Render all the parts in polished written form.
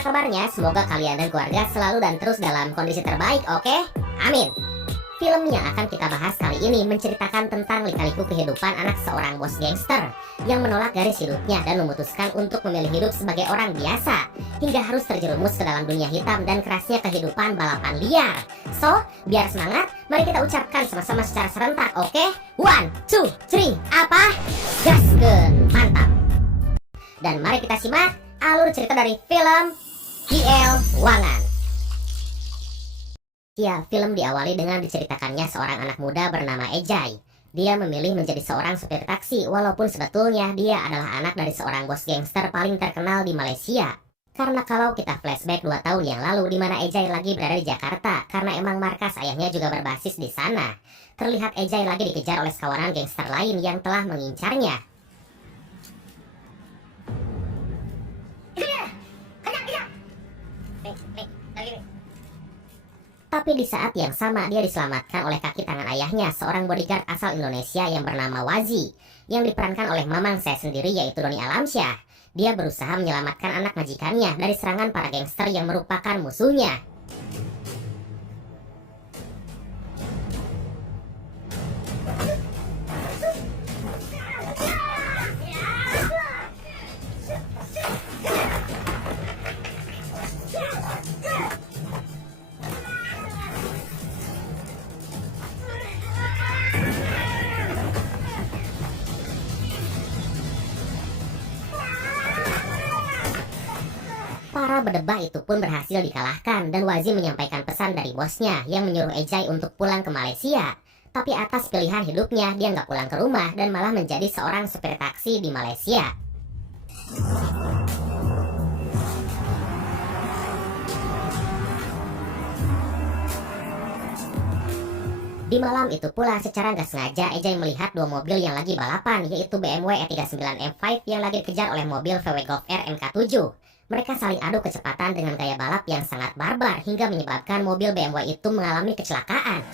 Gimana kabarnya? Semoga kalian dan keluarga selalu dan terus dalam kondisi terbaik, oke? Amin. Film yang akan kita bahas kali ini menceritakan tentang lika-liku kehidupan anak seorang bos gangster yang menolak garis hidupnya dan memutuskan untuk memilih hidup sebagai orang biasa hingga harus terjerumus ke dalam dunia hitam dan kerasnya kehidupan balapan liar. So, biar semangat, mari kita ucapkan sama-sama secara serentak, oke? 1, 2, 3, apa? Gaskeun, mantap! Dan mari kita simak alur cerita dari film JL Wangan. Ya, film diawali dengan diceritakannya seorang anak muda bernama Ejay. Dia memilih menjadi seorang supir taksi walaupun sebetulnya dia adalah anak dari seorang bos gangster paling terkenal di Malaysia. Karena kalau kita flashback 2 tahun yang lalu di mana Ejay lagi berada di Jakarta karena emang markas ayahnya juga berbasis di sana. Terlihat Ejay lagi dikejar oleh sekawanan gangster lain yang telah mengincarnya. Tapi di saat yang sama dia diselamatkan oleh kaki tangan ayahnya, seorang bodyguard asal Indonesia yang bernama Wazi, yang diperankan oleh mamang saya sendiri yaitu Doni Alamsyah. Dia berusaha menyelamatkan anak majikannya dari serangan para gangster yang merupakan musuhnya. Para berdebah itu pun berhasil dikalahkan dan Wazi menyampaikan pesan dari bosnya yang menyuruh Ejay untuk pulang ke Malaysia. Tapi atas pilihan hidupnya dia nggak pulang ke rumah dan malah menjadi seorang supir taksi di Malaysia. Di malam itu pula secara nggak sengaja Ejay melihat 2 mobil yang lagi balapan, yaitu BMW E39 M5 yang lagi dikejar oleh mobil VW Golf R MK7. Mereka saling adu kecepatan dengan gaya balap yang sangat barbar hingga menyebabkan mobil BMW itu mengalami kecelakaan.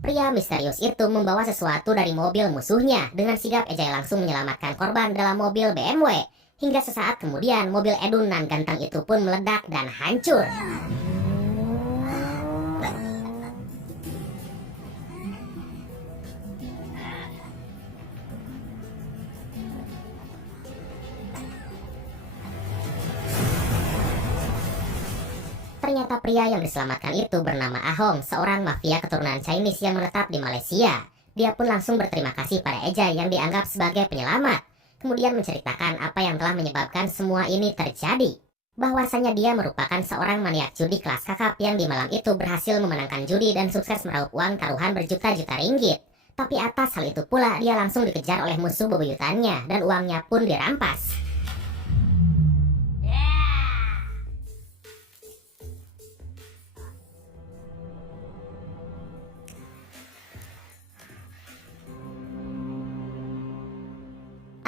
Pria misterius itu membawa sesuatu dari mobil musuhnya. Dengan sigap Ejay langsung menyelamatkan korban dalam mobil BMW. Hingga sesaat kemudian mobil Edun nan ganteng itu pun meledak dan hancur. Ternyata pria yang diselamatkan itu bernama Ahong, seorang mafia keturunan Chinese yang menetap di Malaysia. Dia pun langsung berterima kasih pada Ejay yang dianggap sebagai penyelamat. Kemudian menceritakan apa yang telah menyebabkan semua ini terjadi. Bahwasanya dia merupakan seorang maniak judi kelas kakap yang di malam itu berhasil memenangkan judi dan sukses meraup uang taruhan berjuta-juta ringgit. Tapi atas hal itu pula dia langsung dikejar oleh musuh bebuyutannya dan uangnya pun dirampas.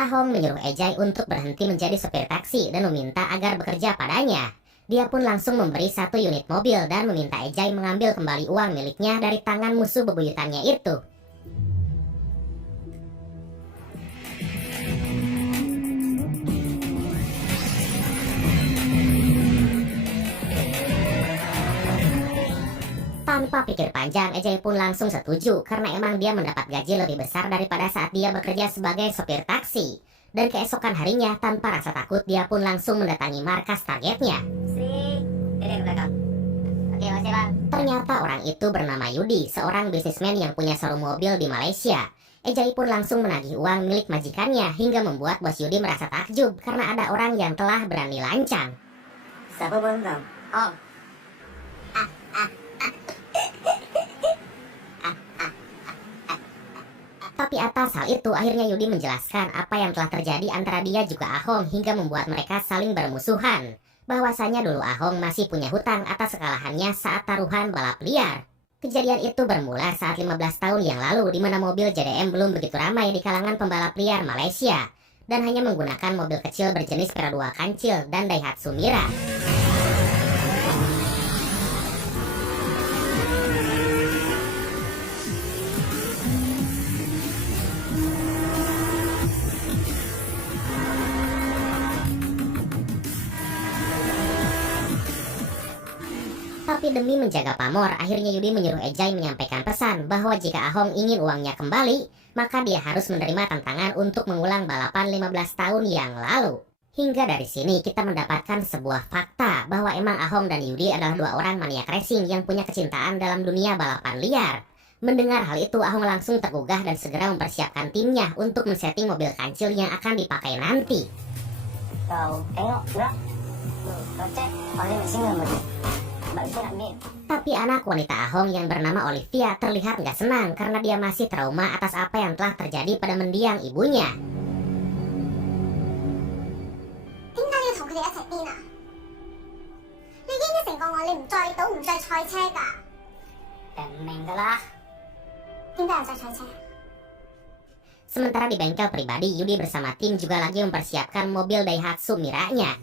Ahong menyuruh Ejay untuk berhenti menjadi supir taksi dan meminta agar bekerja padanya. Dia pun langsung memberi 1 unit mobil dan meminta Ejay mengambil kembali uang miliknya dari tangan musuh bebuyutannya itu. Tanpa pikir panjang, Ejay pun langsung setuju karena emang dia mendapat gaji lebih besar daripada saat dia bekerja sebagai sopir taksi. Dan keesokan harinya, tanpa rasa takut, dia pun langsung mendatangi markas targetnya. Ternyata orang itu bernama Yudi, seorang bisnismen yang punya showroom mobil di Malaysia. Ejay pun langsung menagih uang milik majikannya hingga membuat bos Yudi merasa takjub karena ada orang yang telah berani lancang. Siapa bang? Oh, tapi atas hal itu akhirnya Yudi menjelaskan apa yang telah terjadi antara dia juga Ahong hingga membuat mereka saling bermusuhan. Bahwasanya dulu Ahong masih punya hutang atas kekalahannya saat taruhan balap liar. Kejadian itu bermula saat 15 tahun yang lalu di mana mobil JDM belum begitu ramai di kalangan pembalap liar Malaysia dan hanya menggunakan mobil kecil berjenis Perodua 2 kancil dan Daihatsu Mira. Tapi demi menjaga pamor, akhirnya Yudi menyuruh Ejai menyampaikan pesan bahwa jika Ahong ingin uangnya kembali, maka dia harus menerima tantangan untuk mengulang balapan 15 tahun yang lalu. Hingga dari sini kita mendapatkan sebuah fakta bahwa emang Ahong dan Yudi adalah dua orang maniak racing yang punya kecintaan dalam dunia balapan liar. Mendengar hal itu, Ahong langsung tergugah dan segera mempersiapkan timnya untuk men-setting mobil kancil yang akan dipakai nanti. Kau tengok gerak. Kau cek paling mesin lagi. Tapi anak wanita Ahong yang bernama Olivia terlihat nggak senang karena dia masih trauma atas apa yang telah terjadi pada mendiang ibunya. Sementara di bengkel pribadi, Yudi bersama tim juga lagi mempersiapkan mobil Daihatsu Mira-nya.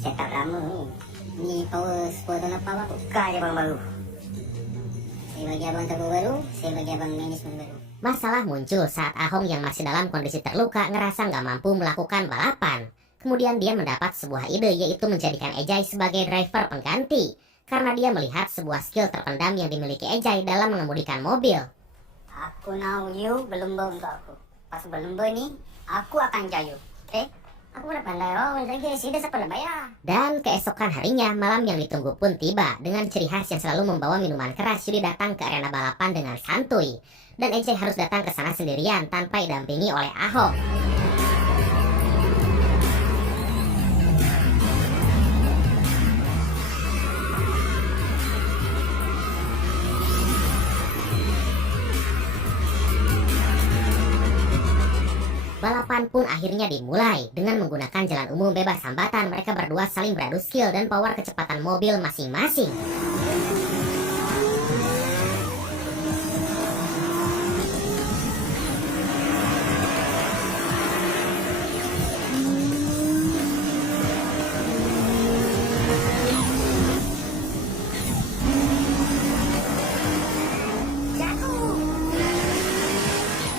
Setup lama ni. Ni power sport tahun lepas lah. Tukar je bang baru. Saya bagi abang turbo baru, saya bagi abang management baru. Masalah muncul saat Ahong yang masih dalam kondisi terluka ngerasa nggak mampu melakukan balapan. Kemudian dia mendapat sebuah ide, yaitu menjadikan Ejai sebagai driver pengganti. Karena dia melihat sebuah skill terpendam yang dimiliki Ejai dalam mengemudikan mobil. Aku now you berlumba untuk aku. Pas berlumba ni, aku akan jaya. Okay? Aku udah pandai lagi, sudah siapa nak bayar. Dan keesokan harinya, malam yang ditunggu pun tiba. Dengan ciri khas yang selalu membawa minuman keras, Yudi datang ke arena balapan dengan santuy. Dan Ejai harus datang ke sana sendirian tanpa didampingi oleh Ahong. Balapan pun akhirnya dimulai. Dengan menggunakan jalan umum bebas hambatan, mereka berdua saling beradu skill dan power kecepatan mobil masing-masing.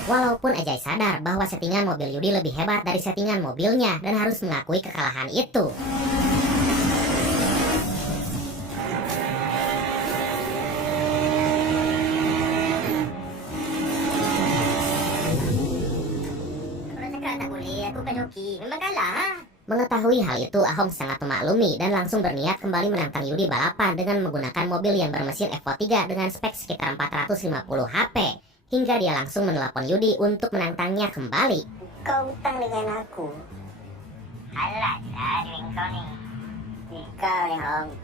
Walaupun Ejai sadar bahwa settingan mobil Yudi lebih hebat dari settingan mobilnya dan harus mengakui kekalahan itu. Kalau cakap tak boleh, aku kan joki. Memang kalah. Mengetahui hal itu, Ahong sangat memaklumi dan langsung berniat kembali menantang Yudi balapan dengan menggunakan mobil yang bermesin Evo 3 dengan spek sekitar 450 HP. Hingga dia langsung menelepon Yudi untuk menantangnya kembali. Kau hutang dengan aku. Alat lah duit kau ni. Kau ni Hong.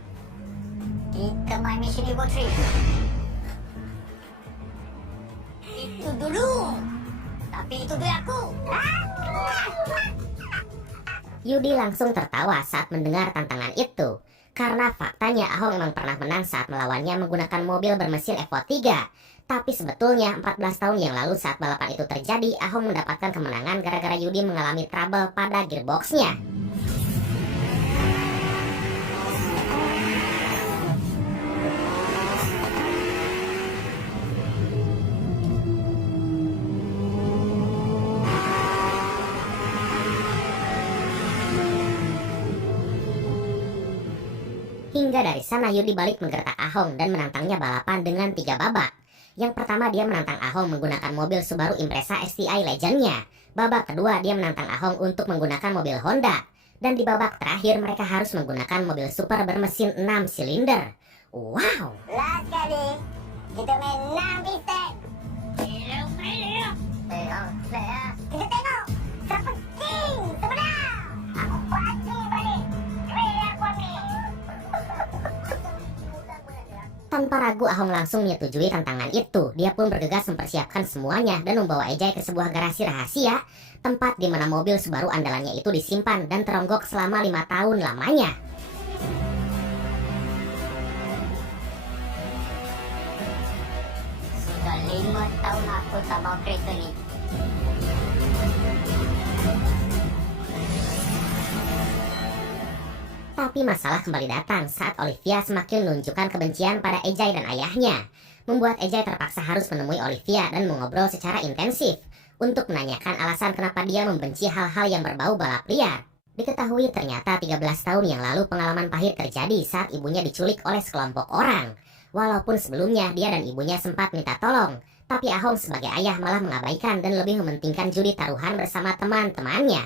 Kita main Mission Evo 3. Itu dulu. Tapi itu duit aku. Yudi langsung tertawa saat mendengar tantangan itu. Karena faktanya Ahong memang pernah menang saat melawannya menggunakan mobil bermesin Evo 3. Tapi sebetulnya 14 tahun yang lalu saat balapan itu terjadi, Ahong mendapatkan kemenangan gara-gara Yudi mengalami trouble pada gearboxnya. Hingga dari sana Yudi balik menggertak Ahong dan menantangnya balapan dengan 3 babak. Yang pertama dia menantang Ahong menggunakan mobil Subaru Impreza STI Legend-nya. Babak kedua dia menantang Ahong untuk menggunakan mobil Honda. Dan di babak terakhir mereka harus menggunakan mobil super bermesin 6 silinder. Wow! Last kali kita main 6 piston. Kita tengok. Siapa king sebenar. Aku pasti balik. Aku ambil. Tanpa ragu Ahong langsung menyetujui tantangan itu. Dia pun bergegas mempersiapkan semuanya dan membawa Ejai ke sebuah garasi rahasia, tempat di mana mobil Subaru andalannya itu disimpan dan teronggok selama 5 tahun lamanya. Sudah 5 tahun aku tak bawa kereta ni. Tapi masalah kembali datang saat Olivia semakin menunjukkan kebencian pada Ejai dan ayahnya. Membuat Ejai terpaksa harus menemui Olivia dan mengobrol secara intensif untuk menanyakan alasan kenapa dia membenci hal-hal yang berbau balap liar. Diketahui ternyata 13 tahun yang lalu pengalaman pahit terjadi saat ibunya diculik oleh sekelompok orang. Walaupun sebelumnya dia dan ibunya sempat minta tolong, tapi Ahong sebagai ayah malah mengabaikan dan lebih mementingkan judi taruhan bersama teman-temannya.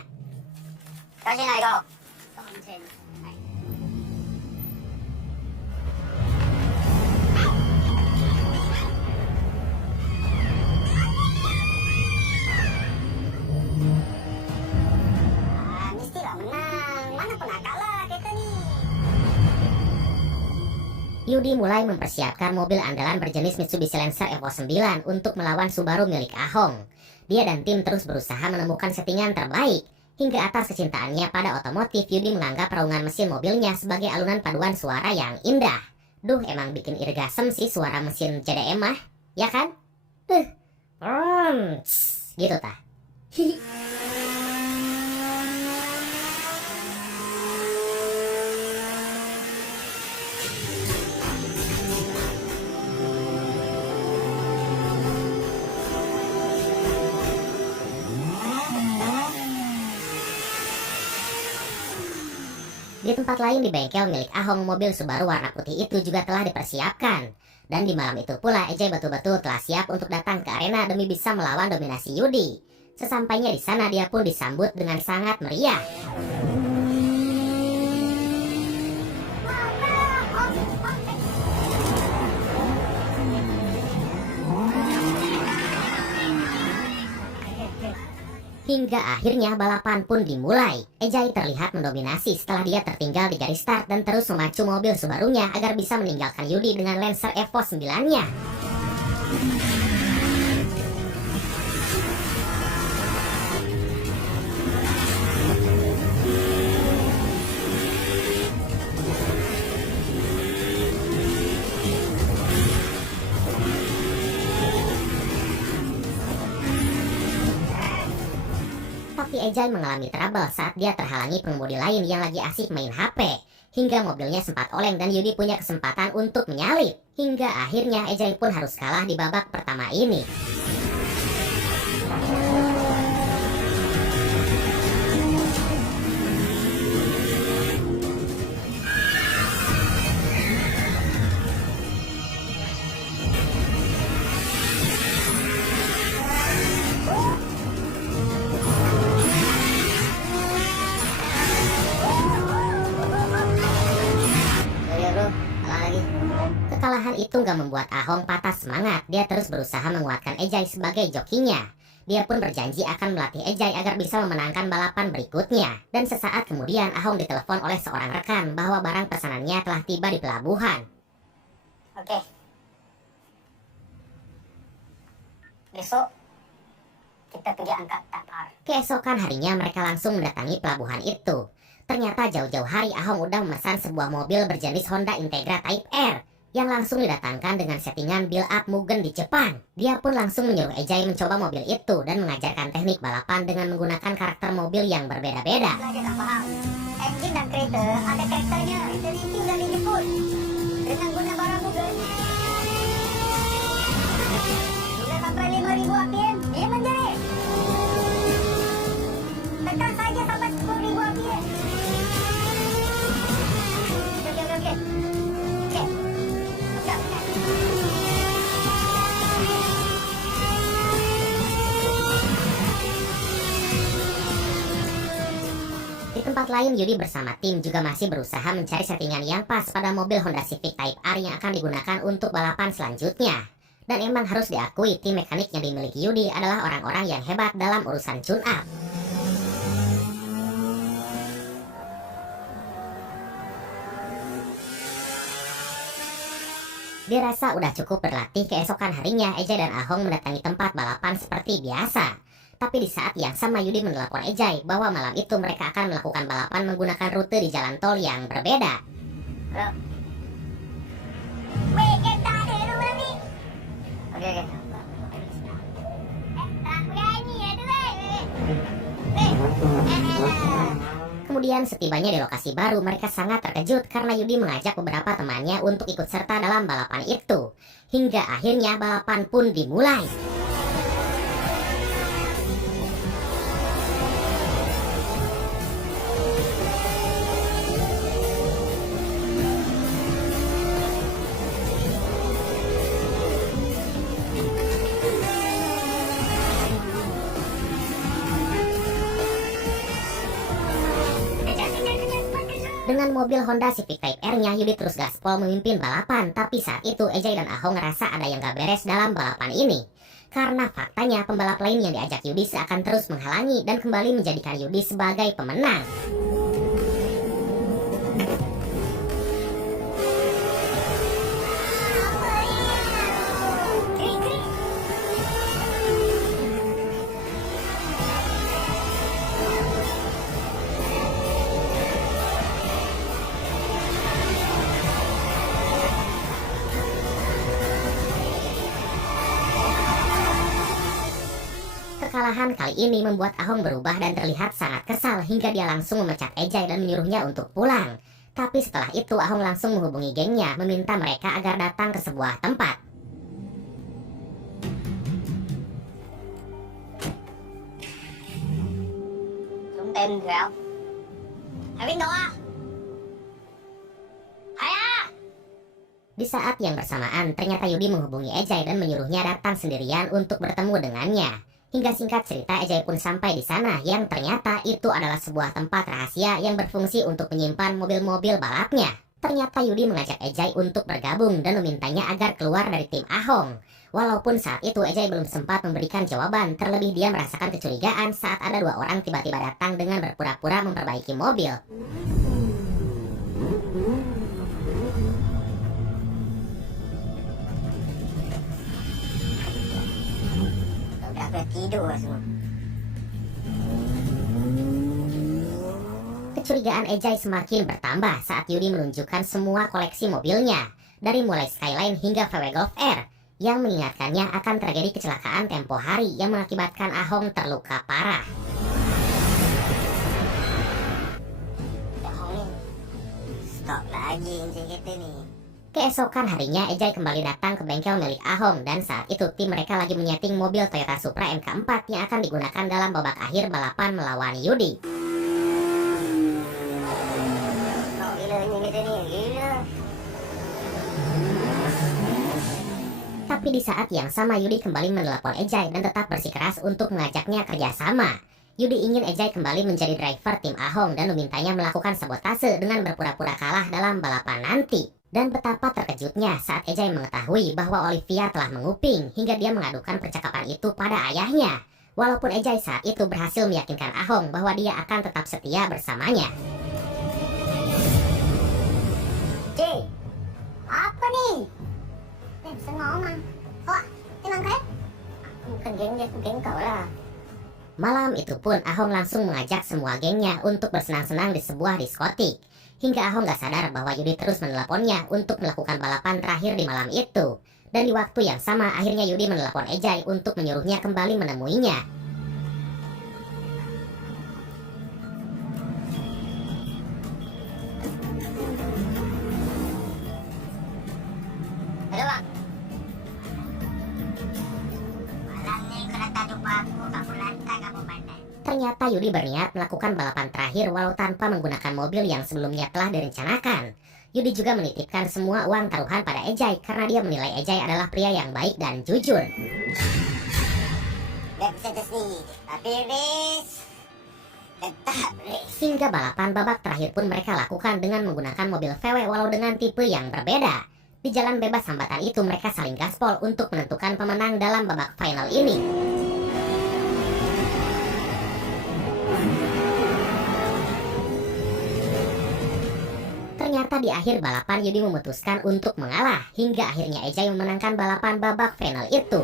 Mesti lah menang. Mana pernah kalah kita nih. Yudi mulai mempersiapkan mobil andalan berjenis Mitsubishi Lancer Evo 9 untuk melawan Subaru milik Ahong. Dia dan tim terus berusaha menemukan settingan terbaik. Hingga atas kecintaannya pada otomotif, Yudi menganggap raungan mesin mobilnya sebagai alunan paduan suara yang indah. Duh, emang bikin irgasem sih suara mesin JDM mah, ya kan? Gitu tah. Di tempat lain di bengkel milik Ahong, mobil Subaru warna putih itu juga telah dipersiapkan. Dan di malam itu pula Ejay betul-betul telah siap untuk datang ke arena demi bisa melawan dominasi Yudi. Sesampainya di sana dia pun disambut dengan sangat meriah. Hingga akhirnya balapan pun dimulai. Ejay terlihat mendominasi setelah dia tertinggal di garis start dan terus memacu mobil Subarunya agar bisa meninggalkan Yudi dengan Lancer Evo 9-nya. Tapi Ejay mengalami trouble saat dia terhalangi pengemudi lain yang lagi asik main HP. Hingga mobilnya sempat oleng dan Yudi punya kesempatan untuk menyalip. Hingga akhirnya Ejay pun harus kalah di babak pertama ini. Kekalahan itu gak membuat Ahong patah semangat. Dia terus berusaha menguatkan Ejay sebagai jokinya. Dia pun berjanji akan melatih Ejay agar bisa memenangkan balapan berikutnya. Dan sesaat kemudian Ahong ditelepon oleh seorang rekan bahwa barang pesanannya telah tiba di pelabuhan. Oke. Besok kita pergi angkat tapar. Keesokan harinya mereka langsung mendatangi pelabuhan itu. Ternyata jauh-jauh hari Ahong udah memesan sebuah mobil berjenis Honda Integra Type R yang langsung didatangkan dengan settingan build up Mugen di Jepang. Dia pun langsung menyuruh Ejay mencoba mobil itu dan mengajarkan teknik balapan dengan menggunakan karakter mobil yang berbeda-beda. Belajar tak paham. Engine dan kereta ada karakternya. Teliti dan dijemput dengan guna barang Mugen. Bila sampai 5.000 APM, dia menjerit. Tekan saja sampai 10.000 APM. Oke. Di tempat lain, Yudi bersama tim juga masih berusaha mencari settingan yang pas pada mobil Honda Civic Type R yang akan digunakan untuk balapan selanjutnya. Dan emang harus diakui tim mekanik yang dimiliki Yudi adalah orang-orang yang hebat dalam urusan tune-up. Dirasa udah cukup berlatih, keesokan harinya Ejay dan Ahong mendatangi tempat balapan seperti biasa. Tapi di saat yang sama Yudi menelepon Ejay bahwa malam itu mereka akan melakukan balapan menggunakan rute di jalan tol yang berbeda. Oke. Kemudian setibanya di lokasi baru, mereka sangat terkejut karena Yudi mengajak beberapa temannya untuk ikut serta dalam balapan itu. Hingga akhirnya balapan pun dimulai. Dengan mobil Honda Civic Type R-nya, Yudi terus gaspol memimpin balapan. Tapi saat itu Ejay dan Ahong ngerasa ada yang gak beres dalam balapan ini. Karena faktanya pembalap lain yang diajak Yudi seakan terus menghalangi dan kembali menjadikan Yudi sebagai pemenang. Kekalahan kali ini membuat Ahong berubah dan terlihat sangat kesal hingga dia langsung memecat Ejay dan menyuruhnya untuk pulang. Tapi setelah itu Ahong langsung menghubungi gengnya meminta mereka agar datang ke sebuah tempat. Chúng tên thì không? Hãy biết đâu á? Di saat yang bersamaan, ternyata Yudi menghubungi Ejay dan menyuruhnya datang sendirian untuk bertemu dengannya. Hingga singkat cerita, Ejay pun sampai di sana yang ternyata itu adalah sebuah tempat rahasia yang berfungsi untuk menyimpan mobil-mobil balapnya. Ternyata Yudi mengajak Ejay untuk bergabung dan memintanya agar keluar dari tim Ahong. Walaupun saat itu Ejay belum sempat memberikan jawaban, terlebih dia merasakan kecurigaan saat ada dua orang tiba-tiba datang dengan berpura-pura memperbaiki mobil. Udah tidur semua. Kecurigaan Ejay semakin bertambah saat Yudi menunjukkan semua koleksi mobilnya, dari mulai Skyline hingga VW Golf R, yang mengingatkannya akan tragedi kecelakaan tempo hari yang mengakibatkan Ahong terluka parah. Stop lagi encik kita nih. Keesokan harinya, Ejay kembali datang ke bengkel milik Ahong dan saat itu tim mereka lagi menyeting mobil Toyota Supra MK4 yang akan digunakan dalam babak akhir balapan melawan Yudi. Oh, gila encik kita nih, gila. Tapi di saat yang sama Yudi kembali menelepon Ejay dan tetap bersikeras untuk mengajaknya kerjasama. Yudi ingin Ejay kembali menjadi driver tim Ahong dan memintanya melakukan sabotase dengan berpura-pura kalah dalam balapan nanti. Dan betapa terkejutnya saat Ejay mengetahui bahwa Olivia telah menguping hingga dia mengadukan percakapan itu pada ayahnya. Walaupun Ejay saat itu berhasil meyakinkan Ahong bahwa dia akan tetap setia bersamanya. Cik, apa nih? Bisa ngomong. Kok, tenang kan? Aku bukan geng dia, aku geng kau lah. Malam itu pun Ahong langsung mengajak semua gengnya untuk bersenang-senang di sebuah diskotik. Hingga Ahong gak sadar bahwa Yudi terus meneleponnya untuk melakukan balapan terakhir di malam itu. Dan di waktu yang sama akhirnya Yudi menelepon Ejay untuk menyuruhnya kembali menemuinya. Halo bang. Malam nih kereta jumpa aku, kamu lantai, kamu pandai. Ternyata Yudi berniat melakukan balapan terakhir walau tanpa menggunakan mobil yang sebelumnya telah direncanakan. Yudi juga menitipkan semua uang taruhan pada Ejay karena dia menilai Ejay adalah pria yang baik dan jujur. Gak bisa kesini, tapi bis. Tetap bis. Hingga balapan babak terakhir pun mereka lakukan dengan menggunakan mobil VW walau dengan tipe yang berbeda. Di jalan bebas hambatan itu mereka saling gaspol untuk menentukan pemenang dalam babak final ini. Ternyata di akhir balapan Yudi memutuskan untuk mengalah hingga akhirnya Ejay memenangkan balapan babak final itu.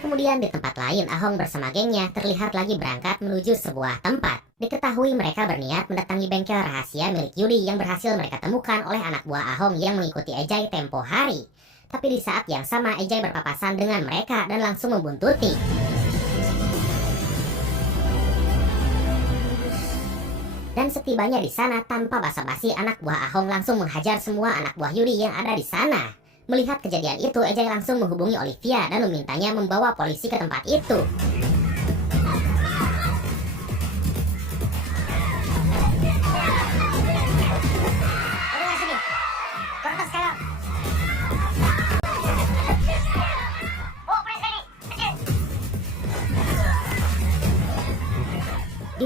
Kemudian di tempat lain, Ahong bersama gengnya terlihat lagi berangkat menuju sebuah tempat. Diketahui mereka berniat mendatangi bengkel rahasia milik Yudi yang berhasil mereka temukan oleh anak buah Ahong yang mengikuti Ejay tempo hari. Tapi di saat yang sama Ejay berpapasan dengan mereka dan langsung membuntuti. Dan setibanya di sana tanpa basa-basi anak buah Ahong langsung menghajar semua anak buah Yudi yang ada di sana. Melihat kejadian itu, Ejay langsung menghubungi Olivia dan memintanya membawa polisi ke tempat itu.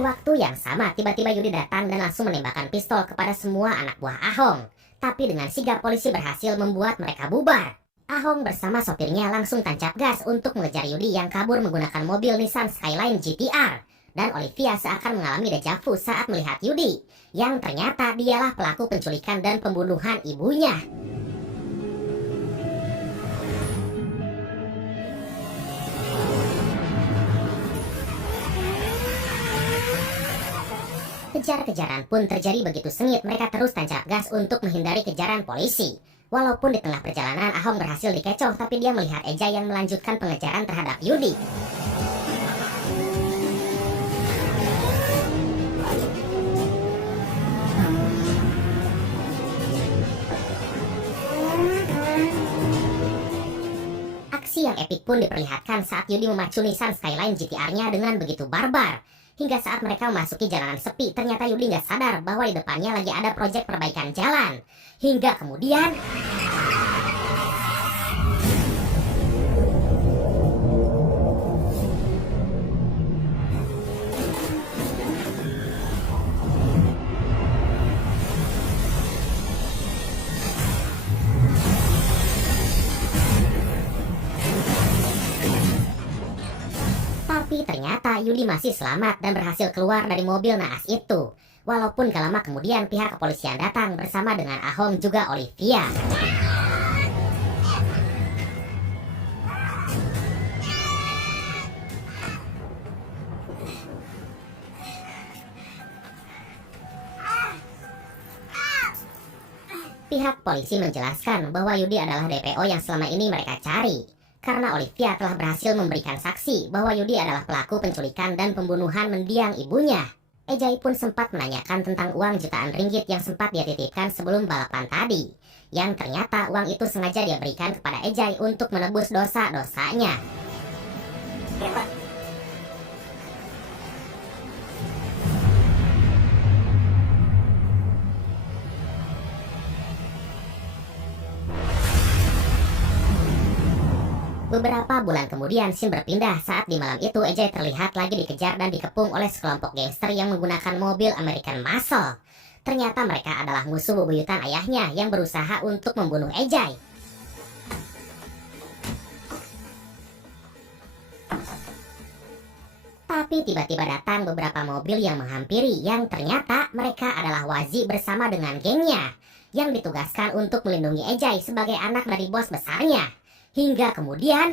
waktu yang sama, tiba-tiba Yudi datang dan langsung menembakkan pistol kepada semua anak buah Ahong. Tapi dengan sigap polisi berhasil membuat mereka bubar. Ahong bersama sopirnya langsung tancap gas untuk mengejar Yudi yang kabur menggunakan mobil Nissan Skyline GTR. Dan Olivia seakan mengalami dejavu saat melihat Yudi, yang ternyata dialah pelaku penculikan dan pembunuhan ibunya. Kejar-kejaran pun terjadi begitu sengit, mereka terus tancap gas untuk menghindari kejaran polisi. Walaupun di tengah perjalanan Ahong berhasil dikecoh, tapi dia melihat Eja yang melanjutkan pengejaran terhadap Yudi. Aksi yang epik pun diperlihatkan saat Yudi memacu Nissan Skyline GTR-nya dengan begitu barbar. Hingga saat mereka memasuki jalanan sepi, ternyata Yudi nggak sadar bahwa di depannya lagi ada proyek perbaikan jalan. Hingga kemudian... Tapi ternyata Yudi masih selamat dan berhasil keluar dari mobil naas itu. Walaupun gak lama kemudian pihak kepolisian datang bersama dengan Ahong juga Olivia. Pihak polisi menjelaskan bahwa Yudi adalah DPO yang selama ini mereka cari. Karena Olivia telah berhasil memberikan saksi bahwa Yudi adalah pelaku penculikan dan pembunuhan mendiang ibunya. Ejai pun sempat menanyakan tentang uang jutaan ringgit yang sempat dia titipkan sebelum balapan tadi. Yang ternyata uang itu sengaja dia berikan kepada Ejai untuk menebus dosa-dosanya. Beberapa bulan kemudian scene berpindah saat di malam itu Ejai terlihat lagi dikejar dan dikepung oleh sekelompok gangster yang menggunakan mobil American Muscle. Ternyata mereka adalah musuh bebuyutan ayahnya yang berusaha untuk membunuh Ejai. Tapi tiba-tiba datang beberapa mobil yang menghampiri, yang ternyata mereka adalah Wazi bersama dengan gengnya yang ditugaskan untuk melindungi Ejai sebagai anak dari bos besarnya. Hingga kemudian